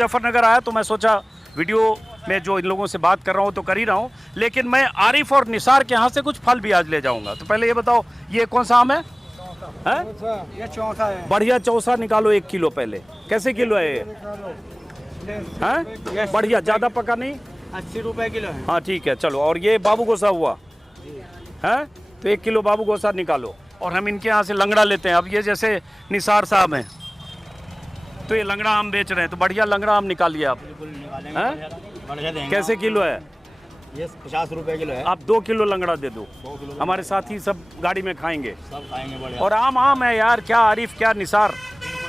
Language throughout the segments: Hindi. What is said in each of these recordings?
मुजफ्फरनगर आया तो मैं सोचा वीडियो में जो इन लोगों से बात कर रहा हूँ तो कर ही रहा हूँ, लेकिन मैं आरिफ और निसार के यहाँ से कुछ फल भी आज ले जाऊँगा। तो पहले ये बताओ, ये कौन सा आम है? ये चौथा है। बढ़िया चौसा निकालो 1 किलो पहले। कैसे किलो है ये? हैं? बढ़िया, ज़्यादा पका नहीं? 80 रुपए किलो है। हाँ ठीक है, चलो। और ये बाबू गोसा हुआ है तो 1 किलो बाबू गोसा निकालो। और हम इनके यहाँ से लंगड़ा लेते हैं। अब ये जैसे निसार साहब हैं तो ये लंगड़ा आम बेच रहे हैं, तो बढ़िया लंगड़ा आम निकालिए आप। बढ़िया देंगे। कैसे किलो है? ये 50 रुपए किलो है। आप 2 किलो लंगड़ा दे दो, 2 किलो हमारे साथी सब गाड़ी में खाएंगे। सब खाएंगे बढ़िया। और आम आम है यार, क्या आरिफ क्या निसार।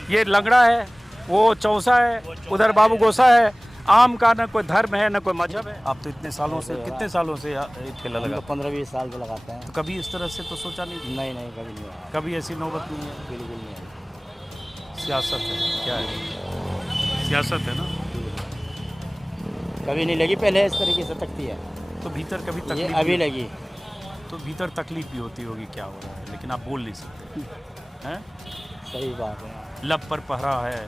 ये लंगड़ा है, वो चौसा है, उधर बाबू गोसा है। आम का न कोई धर्म है न कोई मजहब है। आप तो इतने सालों से, कितने सालों से ठेला लगा? 15-20 साल से लगाते हैं। तो कभी इस तरह से तो सोचा नहीं? नहीं कभी नहीं आया। कभी ऐसी नौबत नहीं है? बिल्कुल नहीं आया। सियासत है, क्या है? सियासत है ना। कभी नहीं लगी, पहले इस तरीके से तकती है। तो भीतर कभी ये तकलीफ अभी भी- लगी। तो भीतर तकलीफ भी होती होगी, क्या हो रहा है, लेकिन आप बोल नहीं सकते हैं। सही बात है। लब पर पहरा है,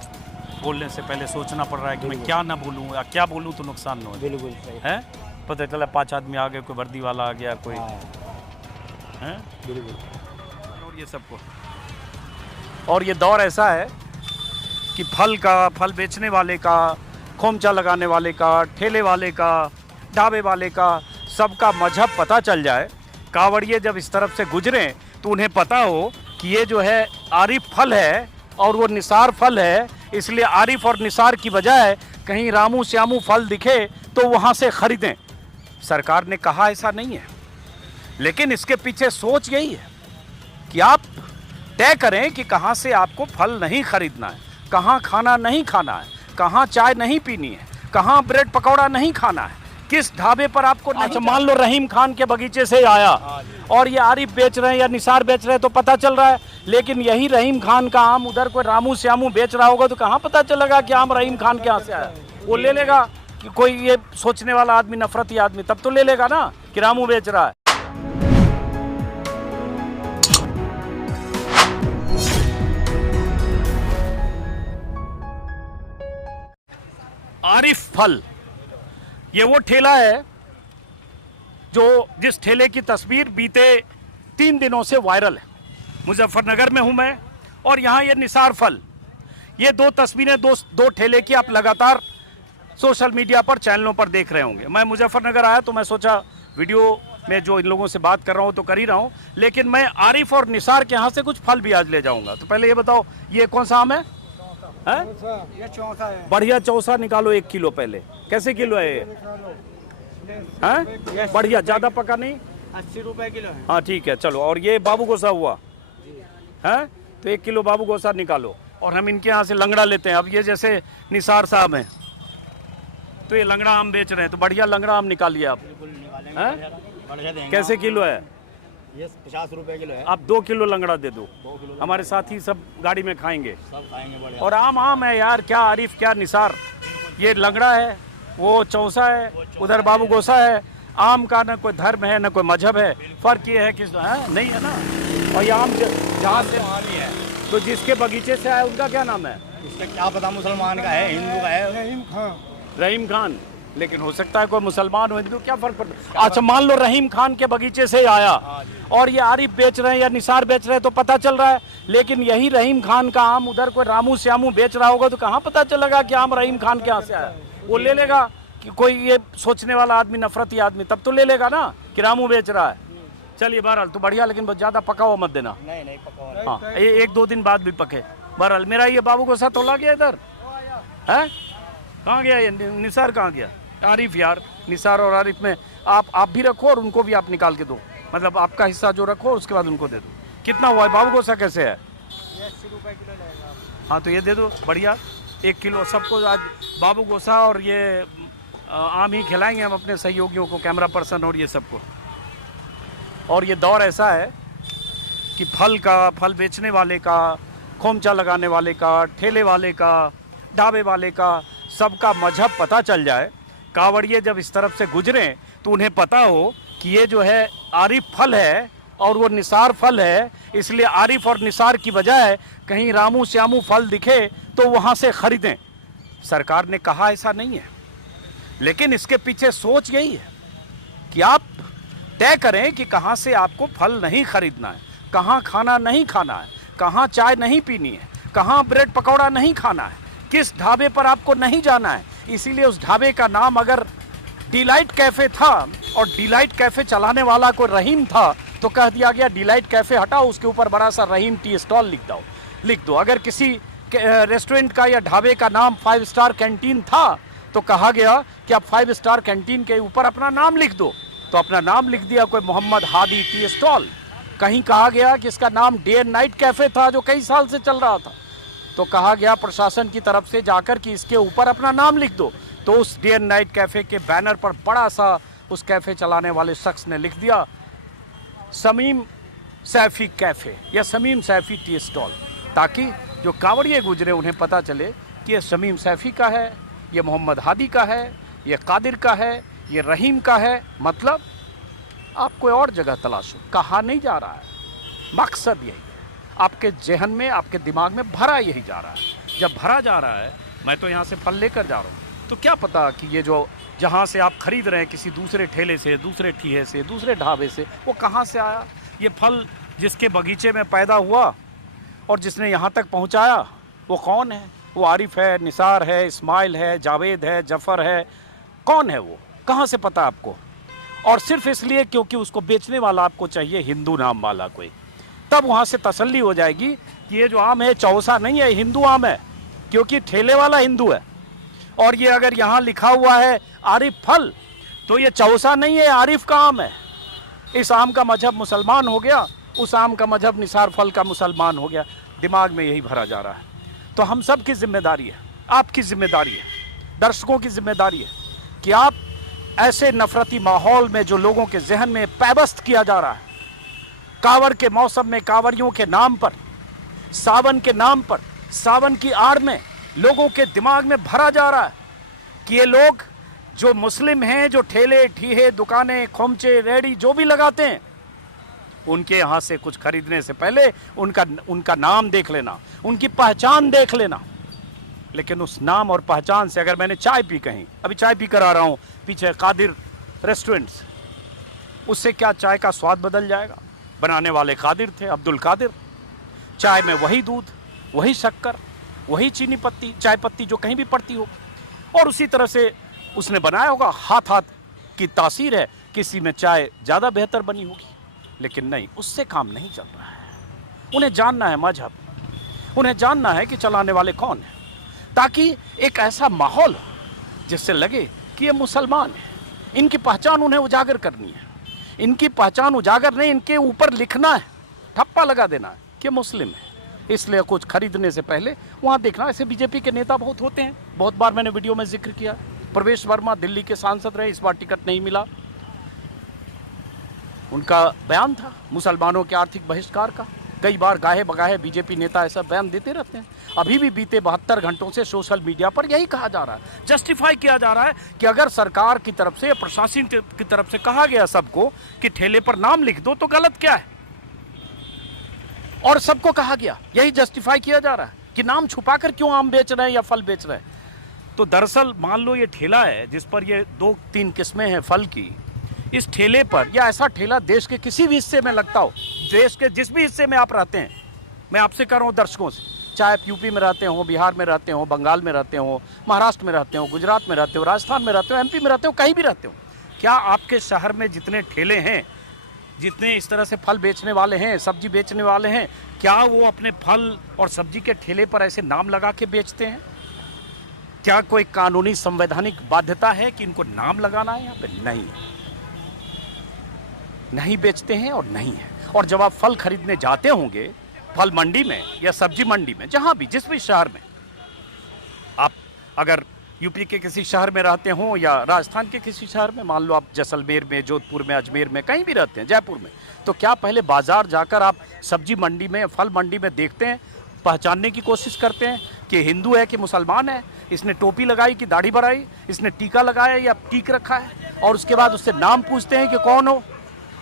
बोलने से पहले सोचना पड़ रहा है कि मैं क्या ना बोलूँ या क्या बोलूँ तो नुकसान न हो। बिल्कुल सही है पता चला 5 आदमी आ गए, कोई वर्दी वाला आ गया, कोई हाँ, है। बिल्कुल। और ये सबको, और ये दौर ऐसा है कि फल बेचने वाले का, खोमचा लगाने वाले का, ठेले वाले का, ढाबे वाले का, सबका मजहब पता चल जाए। कावड़िए जब इस तरफ से गुजरें तो उन्हें पता हो कि ये जो है आरिफ फल है और वो निसार फल है, इसलिए आरिफ और निसार की बजाय कहीं रामू श्यामू फल दिखे तो वहाँ से खरीदें। सरकार ने कहा ऐसा नहीं है, लेकिन इसके पीछे सोच यही है कि आप तय करें कि कहाँ से आपको फल नहीं खरीदना है, कहाँ खाना नहीं खाना है, कहाँ चाय नहीं पीनी है, कहाँ ब्रेड पकौड़ा नहीं खाना है, किस ढाबे पर आपको नहीं। अच्छा मान लो रहीम खान के बगीचे से आया और ये आरिफ बेच रहे हैं या निसार बेच रहे हैं तो पता चल रहा है, लेकिन यही रहीम खान का आम उधर कोई रामू श्यामू बेच रहा होगा तो कहाँ पता चलेगा कि आम रहीम खान के यहाँ से आया। वो ले लेगा कि कोई ये सोचने वाला आदमी, नफरती आदमी, तब तो ले लेगा ना कि रामू बेच रहा है। आरिफ फल, ये वो ठेला है जो जिस ठेले की तस्वीर बीते 3 दिनों से वायरल है। मुजफ्फरनगर में हूं मैं और यहाँ ये निसार फल, ये 2 तस्वीरें दो ठेले की आप लगातार सोशल मीडिया पर, चैनलों पर देख रहे होंगे। मैं मुजफ्फरनगर आया तो मैं सोचा वीडियो में जो इन लोगों से बात कर रहा हूँ तो कर ही रहा हूँ, लेकिन मैं आरिफ और निसार के यहाँ से कुछ फल भी आज ले जाऊँगा। तो पहले ये बताओ, ये कौन सा आम है? ये चौथा है। बढ़िया चौसा निकालो 1 किलो पहले। कैसे किलो है ये? हैं? बढ़िया, ज़्यादा पका नहीं? 80 रुपए किलो है। हाँ ठीक है, चलो। और ये बाबू गोसा हुआ है तो 1 किलो बाबू गोसा निकालो। और हम इनके यहाँ से लंगड़ा लेते हैं। अब ये जैसे निसार साहब हैं तो ये लंगड़ा आम बेच रहे हैं, तो बढ़िया लंगड़ा आम निकालिए आप। हैं? बढ़िया देंगे। कैसे किलो है? ये 50 रुपए किलो है। आप 2 किलो लंगड़ा दे दो, 2 किलो हमारे साथी सब गाड़ी में खाएंगे। सब खाएंगे बढ़िया। और आम आम है यार, क्या आरिफ क्या निसार। ये लंगड़ा है, वो चौसा है, उधर बाबू गोसा है। आम का न कोई धर्म है न कोई मजहब है, फर्क ये है कि नहीं है ना। और ये आम जहाँ से है तो जिसके बगीचे से आया उनका क्या नाम है? इसका क्या पता, मुसलमान का है, हिंदू का है। रहीम खान। लेकिन हो सकता है कोई मुसलमान हो, हिंदू, क्या फर्क पड़ता है? अच्छा मान लो रहीम खान के बगीचे से आया और ये आरिफ बेच रहे हैं या निसार बेच रहे हैं तो पता चल रहा है, लेकिन यही रहीम खान का आम उधर कोई रामू श्यामू बेच रहा होगा तो कहाँ पता चलेगा कि आम रहीम खान के यहाँ से आया। वो ले लेगा कि कोई ये सोचने वाला आदमी, नफरती आदमी, तब तो ले लेगा ना कि रामू बेच रहा है। चलिए बहरहाल तो बढ़िया, लेकिन बहुत ज़्यादा पका हुआ मत देना। नहीं पका हुआ। हाँ, 1-2 दिन बाद भी पके। बहरहाल मेरा ये बाबू गोसा तोला गया इधर है, कहाँ गया ये निसार, कहाँ गया आरिफ? यार निसार और आरिफ में आप भी रखो और उनको भी आप निकाल के दो, मतलब आपका हिस्सा जो रखो उसके बाद उनको दे दो। कितना हुआ है बाबू गोसा? कैसे है? 80 रुपए किलो लगेगा। हाँ तो ये दे दो, बढ़िया 1 किलो सबको। आज बाबू गोसा और ये आम ही खिलाएंगे हम अपने सहयोगियों को, कैमरा पर्सन और ये सबको। और ये दौर ऐसा है कि फल बेचने वाले का, खोमचा लगाने वाले का, ठेले वाले का, ढाबे वाले का, सबका मजहब पता चल जाए। कावड़िए जब इस तरफ से गुजरें तो उन्हें पता हो कि ये जो है आरिफ फल है और वो निसार फल है, इसलिए आरिफ और निसार की बजाय कहीं रामू श्यामू फल दिखे तो वहाँ से खरीदें। सरकार ने कहा ऐसा नहीं है, लेकिन इसके पीछे सोच यही है कि आप तय करें कि कहाँ से आपको फल नहीं खरीदना है, कहाँ खाना नहीं खाना है, कहाँ चाय नहीं पीनी है, कहाँ ब्रेड पकौड़ा नहीं खाना है, किस ढाबे पर आपको नहीं जाना है। इसीलिए उस ढाबे का नाम अगर डिलाइट कैफ़े था और डिलाइट कैफ़े चलाने वाला कोई रहीम था तो कह दिया गया डिलाइट कैफ़े हटाओ, उसके ऊपर बड़ा सा रहीम टी स्टॉल लिख दो। अगर किसी रेस्टोरेंट का या ढाबे का नाम 5 स्टार कैंटीन था तो कहा गया कि आप 5 स्टार कैंटीन के ऊपर अपना नाम लिख दो, तो अपना नाम लिख दिया कोई मोहम्मद हादी टी स्टॉल। कहीं कहा गया कि इसका नाम डे एंड नाइट कैफ़े था जो कई साल से चल रहा था, तो कहा गया प्रशासन की तरफ से जाकर कि इसके ऊपर अपना नाम लिख दो। तो उस डे एंड नाइट कैफ़े के बैनर पर बड़ा सा उस कैफ़े चलाने वाले शख्स ने लिख दिया शमीम सैफ़ी कैफ़े या शमीम सैफ़ी टी स्टॉल, ताकि जो कांवड़िए गुजरे उन्हें पता चले कि ये शमीम सैफ़ी का है, ये मोहम्मद हादी का है, ये कादिर का है, ये रहीम का है। मतलब आप कोई और जगह तलाशो, कहा नहीं जा रहा है, मकसद यही है, आपके जहन में, आपके दिमाग में भरा यही जा रहा है। जब भरा जा रहा है, मैं तो यहाँ से फल लेकर जा रहा हूँ, तो क्या पता कि ये जो जहाँ से आप खरीद रहे हैं किसी दूसरे ठेले से, दूसरे ठीहे से, दूसरे ढाबे से, वो कहाँ से आया। ये फल जिसके बगीचे में पैदा हुआ और जिसने यहाँ तक पहुँचाया वो कौन है? वो आरिफ है, निसार है, इस्माइल है, जावेद है, जफ़र है, कौन है वो? कहाँ से पता आपको? और सिर्फ इसलिए क्योंकि उसको बेचने वाला आपको चाहिए हिंदू नाम वाला कोई, तब वहाँ से तसल्ली हो जाएगी कि ये जो आम है चौसा नहीं है, हिंदू आम है, क्योंकि ठेले वाला हिंदू है। और ये अगर यहाँ लिखा हुआ है आरिफ फल, तो ये चौसा नहीं है, आरिफ का आम है। इस आम का मजहब मुसलमान हो गया, उस आम का मजहब निसार फल का मुसलमान हो गया। दिमाग में यही भरा जा रहा है। तो हम सब की जिम्मेदारी है, आपकी जिम्मेदारी है, दर्शकों की जिम्मेदारी है कि आप ऐसे नफरती माहौल में जो लोगों के जहन में पैबस्त किया जा रहा है, कांवड़ के मौसम में कांवड़ियों के नाम पर, सावन के नाम पर, सावन की आड़ में लोगों के दिमाग में भरा जा रहा है कि ये लोग जो मुस्लिम हैं, जो ठेले ठीहे दुकानें खोमचे रेड़ी जो भी लगाते हैं, उनके यहाँ से कुछ खरीदने से पहले उनका नाम देख लेना, उनकी पहचान देख लेना। लेकिन उस नाम और पहचान से अगर मैंने चाय पी, कहीं अभी चाय पी कर आ रहा हूँ पीछे कादिर रेस्टोरेंट्स, उससे क्या चाय का स्वाद बदल जाएगा? बनाने वाले कादिर थे, अब्दुल कादिर। चाय में वही दूध, वही शक्कर, वही चीनी पत्ती, चाय पत्ती जो कहीं भी पड़ती हो, और उसी तरह से उसने बनाया होगा। हाथ हाथ की तासीर है, किसी में चाय ज़्यादा बेहतर बनी होगी, लेकिन नहीं, उससे काम नहीं चल रहा है। उन्हें जानना है मजहब, उन्हें जानना है कि चलाने वाले कौन है, ताकि एक ऐसा माहौल हो जिससे लगे कि ये मुसलमान है। इनकी पहचान उन्हें उजागर करनी है, इनकी पहचान उजागर नहीं, इनके ऊपर लिखना है, ठप्पा लगा देना है कि मुस्लिम है। इसलिए कुछ खरीदने से पहले वहाँ देखना। ऐसे बीजेपी के नेता बहुत होते हैं, बहुत बार मैंने वीडियो में जिक्र किया। प्रवेश वर्मा दिल्ली के सांसद रहे, इस बार टिकट नहीं मिला। उनका बयान था मुसलमानों के आर्थिक बहिष्कार का, कई बार गाहे बगाहे बीजेपी नेता ऐसा बयान देते रहते हैं। अभी भी बीते 72 घंटों से सोशल मीडिया पर यही कहा जा रहा है, जस्टिफाई किया जा रहा है कि अगर सरकार की तरफ से या प्रशासन की तरफ से कहा गया सबको कि ठेले पर नाम लिख दो, तो गलत क्या है? और सबको कहा गया, यही जस्टिफाई किया जा रहा है कि नाम छुपाकर क्यों आम बेच रहे हैं या फल बेच रहे हैं। तो दरअसल मान लो ये ठेला है जिस पर ये 2-3 किस्में हैं फल की, इस ठेले पर या ऐसा ठेला देश के किसी भी हिस्से में लगता हो, देश के जिस भी हिस्से में आप रहते हैं, मैं आपसे कह रहा हूँ दर्शकों से, चाहे आप यूपी में रहते हो, बिहार में रहते हो, बंगाल में रहते हो, महाराष्ट्र में रहते हो, गुजरात में रहते हो, राजस्थान में रहते हो, एमपी में रहते हो, कहीं भी रहते हो, क्या आपके शहर में जितने ठेले हैं, जितने इस तरह से फल बेचने वाले हैं, सब्जी बेचने वाले हैं, क्या वो अपने फल और सब्जी के ठेले पर ऐसे नाम लगा के बेचते हैं? क्या कोई कानूनी संवैधानिक बाध्यता है कि इनको नाम लगाना है यहाँ पे? नहीं, नहीं बेचते हैं और नहीं है। और जब आप फल खरीदने जाते होंगे फल मंडी में या सब्जी मंडी में, जहाँ भी जिस भी शहर में आप, अगर यूपी के किसी शहर में रहते हो या राजस्थान के किसी शहर में, मान लो आप जैसलमेर में, जोधपुर में, अजमेर में, कहीं भी रहते हैं, जयपुर में, तो क्या पहले बाजार जाकर आप सब्जी मंडी में, फल मंडी में देखते हैं, पहचानने की कोशिश करते हैं कि हिंदू है कि मुसलमान है, इसने टोपी लगाई कि दाढ़ी बढ़ाई, इसने टीका लगाया या टीक रखा है, और उसके बाद उससे नाम पूछते हैं कि कौन हो,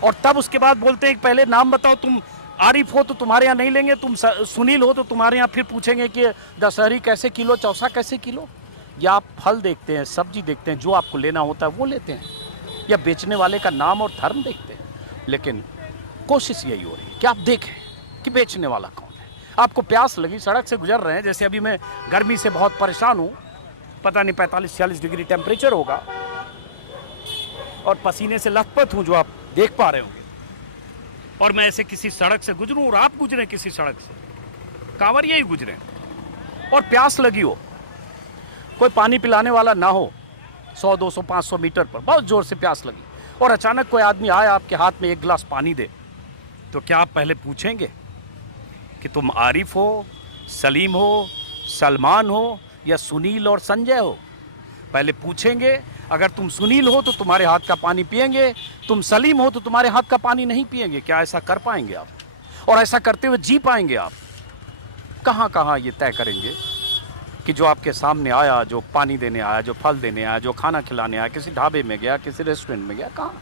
और तब उसके बाद बोलते हैं कि पहले नाम बताओ, तुम आरिफ हो तो तुम्हारे यहाँ नहीं लेंगे, तुम सुनील हो तो तुम्हारे यहाँ फिर पूछेंगे कि दशहरी कैसे किलो, चौसा कैसे किलो। या आप फल देखते हैं, सब्जी देखते हैं, जो आपको लेना होता है वो लेते हैं, या बेचने वाले का नाम और धर्म देखते हैं। लेकिन कोशिश यही हो रही है कि आप देखें कि बेचने वाला कौन है। आपको प्यास लगी, सड़क से गुजर रहे हैं, जैसे अभी मैं गर्मी से बहुत परेशान हूँ, पता नहीं 45-46 डिग्री टेम्परेचर होगा, और पसीने से लथपथ हूँ, जो आप देख पा रहे होंगे। और मैं ऐसे किसी सड़क से गुजरूं और आप गुजरें किसी सड़क से, कांवरिया ही गुजरें, और प्यास लगी हो, कोई पानी पिलाने वाला ना हो, 100, 200, 500 मीटर पर बहुत जोर से प्यास लगी, और अचानक कोई आदमी आए आपके हाथ में एक गिलास पानी दे, तो क्या आप पहले पूछेंगे कि तुम आरिफ हो, सलीम हो, सलमान हो, या सुनील और संजय हो? पहले पूछेंगे। अगर तुम सुनील हो तो तुम्हारे हाथ का पानी पिएंगे, तुम सलीम हो तो तुम्हारे हाथ का पानी नहीं पिएंगे। क्या ऐसा कर पाएंगे आप? और ऐसा करते हुए जी पाएंगे आप? कहाँ कहाँ ये तय करेंगे कि जो आपके सामने आया, जो पानी देने आया, जो फल देने आया, जो खाना खिलाने आया, किसी ढाबे में गया, किसी रेस्टोरेंट में गया, कहाँ?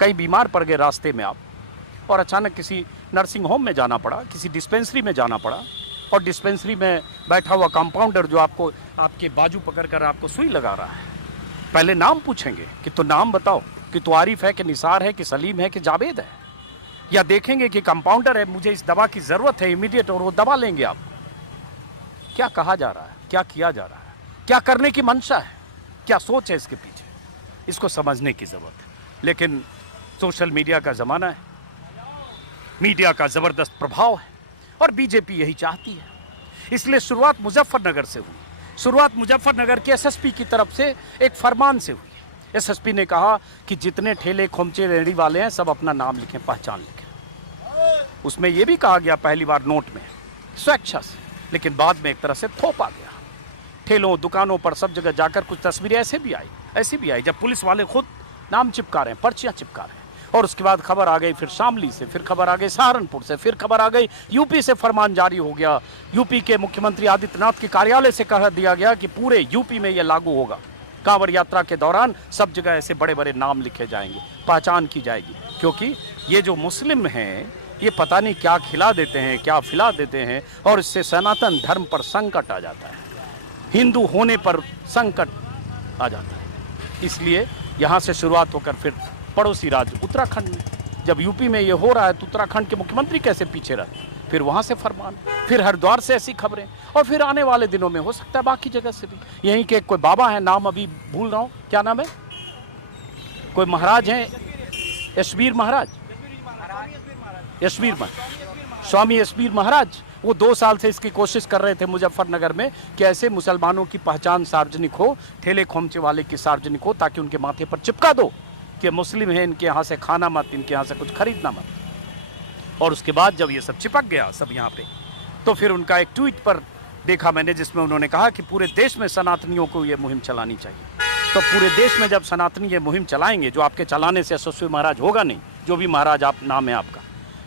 कहीं बीमार पड़ गए रास्ते में आप, और अचानक किसी नर्सिंग होम में जाना पड़ा, किसी डिस्पेंसरी में जाना पड़ा, और डिस्पेंसरी में बैठा हुआ कंपाउंडर जो आपको आपके बाजू पकड़कर आपको सुई लगा रहा है, पहले नाम पूछेंगे कि तो नाम बताओ, कि तो आरिफ है, कि निसार है, कि सलीम है, कि जावेद है? या देखेंगे कि कंपाउंडर है, मुझे इस दवा की ज़रूरत है इमीडिएट, और वो दवा लेंगे आप? क्या कहा जा रहा है, क्या किया जा रहा है, क्या करने की मंशा है, क्या सोच है इसके पीछे, इसको समझने की ज़रूरत है। लेकिन सोशल मीडिया का ज़माना है, मीडिया का ज़बरदस्त प्रभाव है, और बीजेपी यही चाहती है। इसलिए शुरुआत मुजफ्फरनगर से हुई। शुरुआत मुजफ्फरनगर के एसएसपी की तरफ से एक फरमान से हुई। एसएसपी ने कहा कि जितने ठेले खोमचे रेहड़ी वाले हैं सब अपना नाम लिखें, पहचान लिखें। उसमें यह भी कहा गया पहली बार नोट में स्वेच्छा से, लेकिन बाद में एक तरह से थोपा गया। ठेलों, दुकानों पर सब जगह जाकर कुछ तस्वीरें ऐसी भी आई जब पुलिस वाले खुद नाम चिपका रहे हैं, पर्चियाँ चिपका रहे हैं। और उसके बाद खबर आ गई फिर शामली से, फिर खबर आ गई सहारनपुर से, फिर खबर आ गई यूपी से फरमान जारी हो गया। यूपी के मुख्यमंत्री आदित्यनाथ के कार्यालय से कह दिया गया कि पूरे यूपी में यह लागू होगा। कांवड़ यात्रा के दौरान सब जगह ऐसे बड़े बड़े नाम लिखे जाएंगे, पहचान की जाएगी, क्योंकि ये जो मुस्लिम हैं ये पता नहीं क्या खिला देते हैं, क्या फिला देते हैं, और इससे सनातन धर्म पर संकट आ जाता है, हिंदू होने पर संकट आ जाता है। इसलिए यहाँ से शुरुआत होकर फिर पड़ोसी राज्य उत्तराखंड में, जब यूपी में ये हो रहा है तो उत्तराखंड के मुख्यमंत्री कैसे पीछे रहते, फिर वहाँ से फरमान, फिर हरिद्वार से ऐसी खबरें, और फिर आने वाले दिनों में हो सकता है बाकी जगह से भी। यहीं के कोई बाबा हैं, नाम अभी भूल रहा हूँ, क्या नाम है, कोई महाराज हैं, यशवीर महाराज, स्वामी यशवीर महाराज, वो 2 साल से इसकी कोशिश कर रहे थे मुजफ्फरनगर में कि ऐसे मुसलमानों की पहचान सार्वजनिक हो, ठेले खोमचे वाले की सार्वजनिक हो, ताकि उनके माथे पर चिपका दो कि मुस्लिम है, इनके यहाँ से खाना मत, इनके यहाँ से कुछ खरीदना मत। और उसके बाद जब ये सब चिपक गया सब यहाँ पे, तो फिर उनका एक ट्वीट पर देखा मैंने जिसमें उन्होंने कहा कि पूरे देश में सनातनियों को ये मुहिम चलानी चाहिए। तो पूरे देश में जब सनातनी ये मुहिम चलाएंगे, जो आपके चलाने से यशस्वी महाराज होगा नहीं, जो भी महाराज आप नाम है आपका,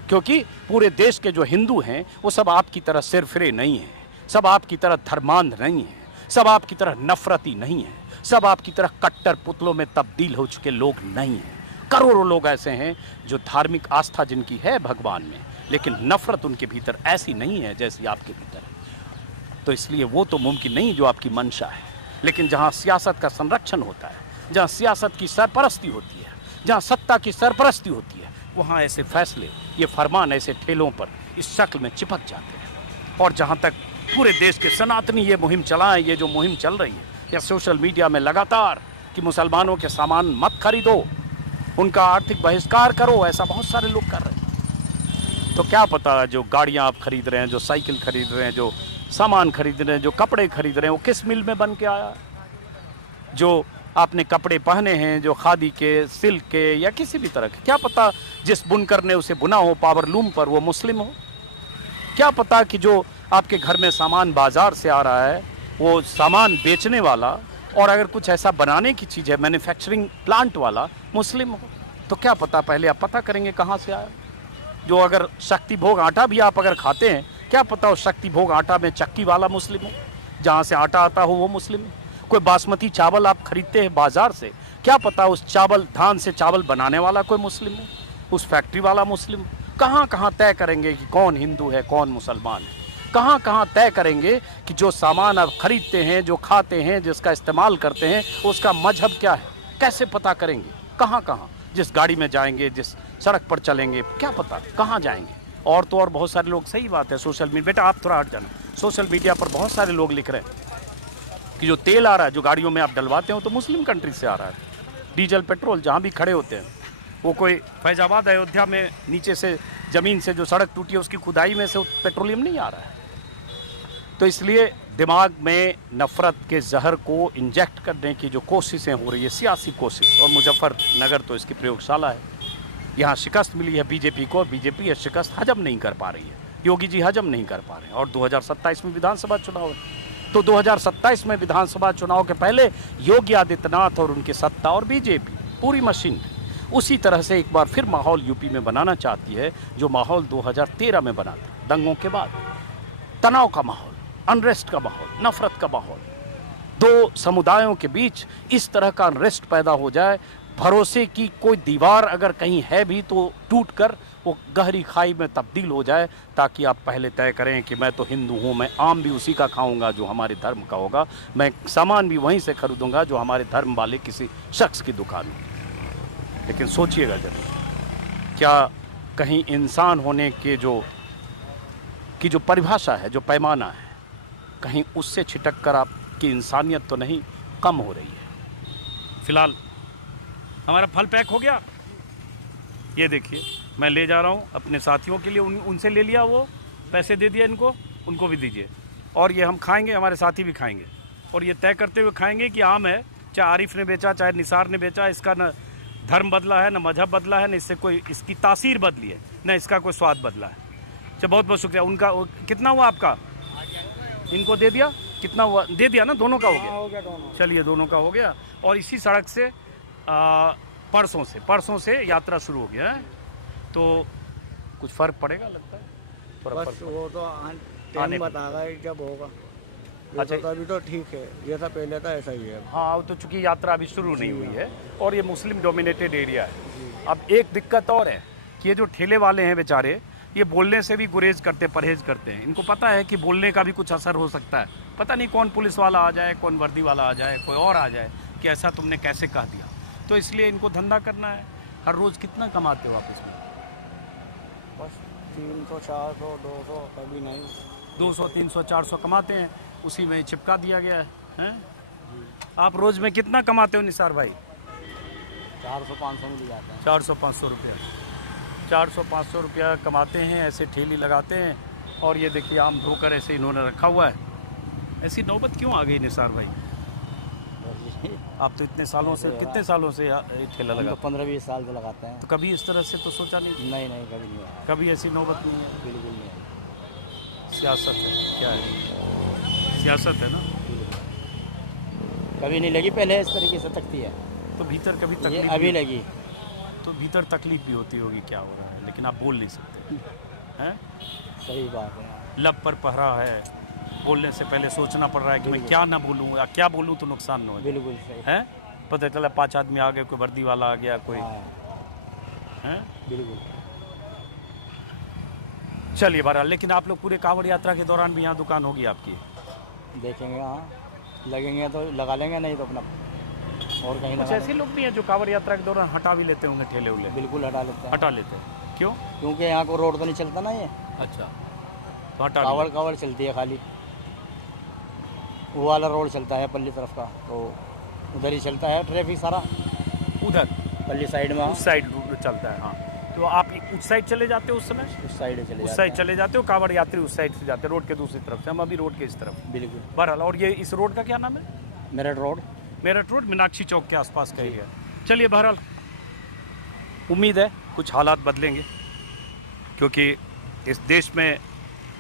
क्योंकि पूरे देश के जो हिंदू हैं वो सब आपकी तरह सिरफिरे नहीं हैं, सब आपकी तरह धर्मांध नहीं हैं, सब आपकी तरह नफरती नहीं हैं, सब आपकी तरह कट्टर पुतलों में तब्दील हो चुके लोग नहीं हैं। करोड़ों लोग ऐसे हैं जो धार्मिक आस्था जिनकी है भगवान में, लेकिन नफरत उनके भीतर ऐसी नहीं है जैसी आपके भीतर है। तो इसलिए वो तो मुमकिन नहीं जो आपकी मंशा है। लेकिन जहाँ सियासत का संरक्षण होता है, जहाँ सियासत की सरपरस्ती होती है, जहाँ सत्ता की सरपरस्ती होती है, वहाँ ऐसे फैसले, ये फरमान ऐसे ठेलों पर इस शक्ल में चिपक जाते हैं। और जहाँ तक पूरे देश के सनातनी ये मुहिम चलाएं, ये जो मुहिम चल रही है या सोशल मीडिया में लगातार कि मुसलमानों के सामान मत खरीदो, उनका आर्थिक बहिष्कार करो, ऐसा बहुत सारे लोग कर रहे हैं। तो क्या पता जो गाड़ियाँ आप खरीद रहे हैं, जो साइकिल खरीद रहे हैं, जो सामान खरीद रहे हैं, जो कपड़े खरीद रहे हैं, वो किस मिल में बन के आया। जो आपने कपड़े पहने हैं, जो खादी के, सिल्क के या किसी भी तरह के, क्या पता जिस बुनकर ने उसे बुना हो पावरलूम पर वो मुस्लिम हो। क्या पता कि जो आपके घर में सामान बाजार से आ रहा है वो सामान बेचने वाला, और अगर कुछ ऐसा बनाने की चीज़ है मैन्युफैक्चरिंग प्लांट वाला, मुस्लिम हो। तो क्या पता, पहले आप पता करेंगे कहाँ से आया। जो अगर शक्ति भोग आटा भी आप अगर खाते हैं, क्या पता उस शक्ति भोग आटा में चक्की वाला मुस्लिम हो, जहाँ से आटा आता हो वो मुस्लिम है। कोई बासमती चावल आप खरीदते हैं बाजार से, क्या पता उस चावल, धान से चावल बनाने वाला कोई मुस्लिम है, उस फैक्ट्री वाला मुस्लिम। कहाँ कहाँ तय करेंगे कि कौन हिंदू है कौन मुसलमान है। कहाँ कहाँ तय करेंगे कि जो सामान आप खरीदते हैं, जो खाते हैं, जिसका इस्तेमाल करते हैं, उसका मजहब क्या है? कैसे पता करेंगे? कहाँ कहाँ जिस गाड़ी में जाएंगे, जिस सड़क पर चलेंगे, क्या पता कहाँ जाएंगे? और तो और बहुत सारे लोग, सही बात है, सोशल मीडिया, बेटा आप थोड़ा हट जाना, सोशल मीडिया पर बहुत सारे लोग लिख रहे हैं कि जो तेल आ रहा है, जो गाड़ियों में आप डलवाते हो, तो मुस्लिम कंट्री से आ रहा है। डीजल पेट्रोल जहाँ भी खड़े होते हैं, वो कोई फैजाबाद अयोध्या में नीचे से ज़मीन से जो सड़क टूटी है उसकी खुदाई में से पेट्रोलियम नहीं आ रहा है। तो इसलिए दिमाग में नफ़रत के जहर को इंजेक्ट करने की जो कोशिशें हो रही है, सियासी कोशिश, और मुजफ्फरनगर तो इसकी प्रयोगशाला है। यहाँ शिकस्त मिली है बीजेपी को, और बीजेपी ये शिकस्त हजम नहीं कर पा रही है, योगी जी हजम नहीं कर पा रहे हैं। और 2027 में विधानसभा चुनाव है, तो 2027 में विधानसभा चुनाव के पहले योगी आदित्यनाथ और उनकी सत्ता और बीजेपी पूरी मशीन उसी तरह से एक बार फिर माहौल यूपी में बनाना चाहती है जो माहौल 2013 में बना था, दंगों के बाद। तनाव का माहौल, अनरेस्ट का माहौल, नफरत का माहौल, दो समुदायों के बीच इस तरह का अनरेस्ट पैदा हो जाए, भरोसे की कोई दीवार अगर कहीं है भी तो टूट कर वो गहरी खाई में तब्दील हो जाए, ताकि आप पहले तय करें कि मैं तो हिंदू हूँ, मैं आम भी उसी का खाऊंगा जो हमारे धर्म का होगा, मैं सामान भी वहीं से खरीदूंगा जो हमारे धर्म वाले किसी शख्स की दुकान में। लेकिन सोचिएगा जरूर, क्या कहीं इंसान होने के जो परिभाषा है, जो पैमाना है, कहीं उससे छिटक कर आपकी इंसानियत तो नहीं कम हो रही है? फिलहाल हमारा फल पैक हो गया, ये देखिए मैं ले जा रहा हूँ अपने साथियों के लिए, उनसे ले लिया, वो पैसे दे दिया इनको, उनको भी दीजिए। और ये हम खाएंगे, हमारे साथी भी खाएंगे, और ये तय करते हुए खाएंगे कि आम है, चाहे आरिफ ने बेचा, चाहे निसार ने बेचा, इसका न धर्म बदला है, न मजहब बदला है, न इससे कोई इसकी तासीर बदली है, न इसका कोई स्वाद बदला है। चलो बहुत बहुत शुक्रिया। उनका कितना हुआ आपका? इनको दे दिया? कितना हुआ? दे दिया ना, दोनों का हो गया? हो गया दोनों। चलिए दोनों का हो गया। और इसी सड़क से परसों से यात्रा शुरू हो गया है, तो कुछ फ़र्क पड़ेगा लगता है? थोड़ा बस फर्क वो तो आने टाइम बताएगा जब होगा। अच्छा। तो अभी तो ठीक है, जैसा पहले था ऐसा ही है। हाँ, तो चूंकि यात्रा अभी शुरू नहीं हुई है और ये मुस्लिम डोमिनेटेड एरिया है। अब एक दिक्कत और है कि ये जो ठेले वाले हैं बेचारे, ये बोलने से भी गुरेज करते, परहेज करते हैं। इनको पता है कि बोलने का भी कुछ असर हो सकता है, पता नहीं कौन पुलिस वाला आ जाए, कौन वर्दी वाला आ जाए, कोई और आ जाए कि ऐसा तुमने कैसे कह दिया। तो इसलिए इनको धंधा करना है। हर रोज़ कितना कमाते हो आप इसमें? बस 300 400 200, कभी नहीं। 200 300 400 कमाते हैं, उसी में चिपका दिया गया है, हैं? आप रोज़ में कितना कमाते हो निसार भाई? 400-500 मिल जाते हैं। 400-500 रुपया, 400-500 रुपया कमाते हैं, ऐसे ठेली लगाते हैं। और ये देखिए आम धोकर ऐसे इन्होंने रखा हुआ है। ऐसी नौबत क्यों आ गई निसार भाई? आप तो इतने सालों से, कितने सालों से ये ठेला लगा? 15-20 साल से लगाते हैं। तो कभी इस तरह से तो सोचा नहीं? नहीं कभी नहीं आया। कभी ऐसी नौबत नहीं है? बिल्कुल नहीं आया। सियासत है, क्या है? सियासत है ना। कभी नहीं लगी, पहले इस तरीके से तकती है, तो भीतर कभी ये तकलीफ अभी लगी। तो भीतर तकलीफ भी होती होगी, क्या हो रहा है, लेकिन आप बोल नहीं सकते हैं। सही बात है। लब पर पहरा है, बोलने से पहले सोचना पड़ रहा है कि मैं क्या ना बोलूँ, या क्या बोलूँ तो नुकसान ना हो। बिल्कुल सही है, पता चला 5 आदमी आ गए, कोई वर्दी वाला आ गया, कोई है। बिल्कुल। चलिए बहरहाल, लेकिन आप लोग पूरे कांवड़ यात्रा के दौरान भी यहाँ दुकान होगी आपकी? देखेंगे, हाँ लगेंगे तो लगा लेंगे, नहीं तो अपना और कहीं कुछ लगा ऐसे लोग भी हैं जो कांवड़ यात्रा के दौरान हटा भी लेते होंगे ठेले उले? बिल्कुल हटा लेते हैं। हटा लेते हैं, क्यों? क्योंकि यहाँ को रोड तो नहीं चलता ना, ये अच्छा, तो हटा कावड़ चलती है खाली। वो वाला रोड चलता है पल्ली तरफ का, तो उधर ही चलता है ट्रैफिक सारा, उधर पल्ली साइड में। उस साइड चलता है। हाँ, तो आप उस साइड चले जाते हो उस समय? उस साइड उस साइड चले जाते हो, कांवड़ यात्री उस साइड से जाते हैं, रोड के दूसरी तरफ से। हम अभी रोड के इस तरफ। बिल्कुल। बहरहाल, और ये इस रोड का क्या नाम है? मेरठ रोड। मेरठ रोड मीनाक्षी चौक के आसपास का एरिया। चलिए बहरहाल, उम्मीद है कुछ हालात बदलेंगे, क्योंकि इस देश में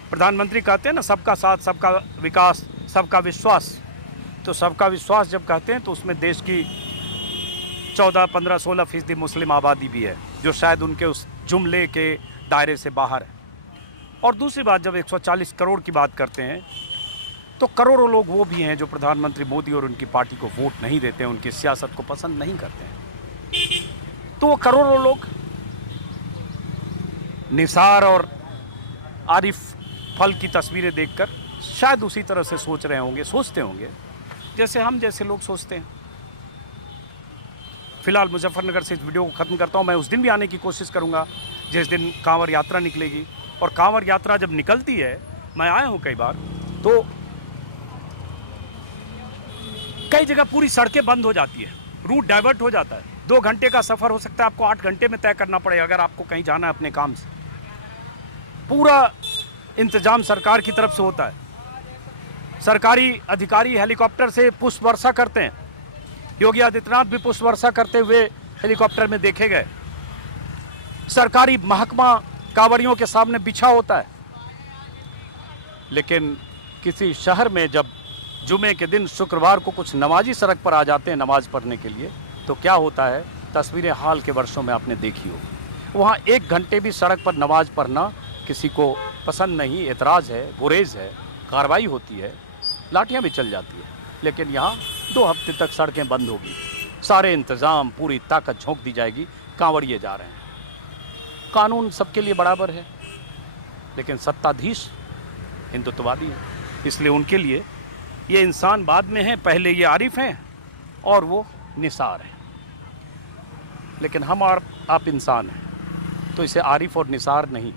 प्रधानमंत्री कहते हैं ना, सबका साथ, सबका विकास, सबका विश्वास। तो सबका विश्वास जब कहते हैं तो उसमें देश की 14, 15, 16% मुस्लिम आबादी भी है, जो शायद उनके उस जुमले के दायरे से बाहर है। और दूसरी बात, जब 140 करोड़ की बात करते हैं तो करोड़ों लोग वो भी हैं जो प्रधानमंत्री मोदी और उनकी पार्टी को वोट नहीं देते हैं, उनकी सियासत को पसंद नहीं करते हैं। तो वो करोड़ों लोग निसार और आरिफ फल की तस्वीरें देखकर शायद उसी तरह से सोच रहे होंगे, सोचते होंगे जैसे हम जैसे लोग सोचते हैं। फिलहाल मुजफ्फरनगर से इस वीडियो को ख़त्म करता हूँ। मैं उस दिन भी आने की कोशिश करूँगा जिस दिन कांवड़ यात्रा निकलेगी। और कांवड़ यात्रा जब निकलती है, मैं आया हूँ कई बार, तो कई जगह पूरी सड़कें बंद हो जाती है, रूट डाइवर्ट हो जाता है। 2 घंटे का सफ़र हो सकता है आपको 8 घंटे में तय करना पड़ेगा अगर आपको कहीं जाना है अपने काम से। पूरा इंतजाम सरकार की तरफ से होता है। सरकारी अधिकारी हेलीकॉप्टर से पुष्प वर्षा करते हैं। योगी आदित्यनाथ भी पुष्प वर्षा करते हुए हेलीकॉप्टर में देखे गए। सरकारी महकमा कांवड़ियों के सामने बिछा होता है। लेकिन किसी शहर में जब जुमे के दिन शुक्रवार को कुछ नमाजी सड़क पर आ जाते हैं नमाज पढ़ने के लिए, तो क्या होता है, तस्वीरें हाल के वर्षों में आपने देखी हो। वहाँ 1 घंटे भी सड़क पर नमाज पढ़ना किसी को पसंद नहीं, एतराज़ है, गुरेज है, कार्रवाई होती है, लाठियाँ भी चल जाती है। लेकिन यहाँ 2 हफ्ते तक सड़कें बंद होगी, सारे इंतज़ाम, पूरी ताकत झोंक दी जाएगी, कांवड़िए जा रहे हैं। कानून सबके लिए बराबर है, लेकिन सत्ताधीश हिंदुत्ववादी हैं, इसलिए उनके लिए ये इंसान बाद में हैं, पहले ये आरिफ हैं और वो निसार हैं। लेकिन हम और आप इंसान हैं, तो इसे आरिफ और निसार नहीं,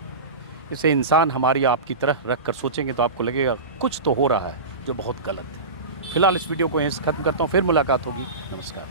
इसे इंसान हमारी आपकी तरह रख कर सोचेंगे तो आपको लगेगा कुछ तो हो रहा है जो बहुत गलत है। फिलहाल इस वीडियो को यहीं से ख़त्म करता हूँ, फिर मुलाकात होगी। नमस्कार।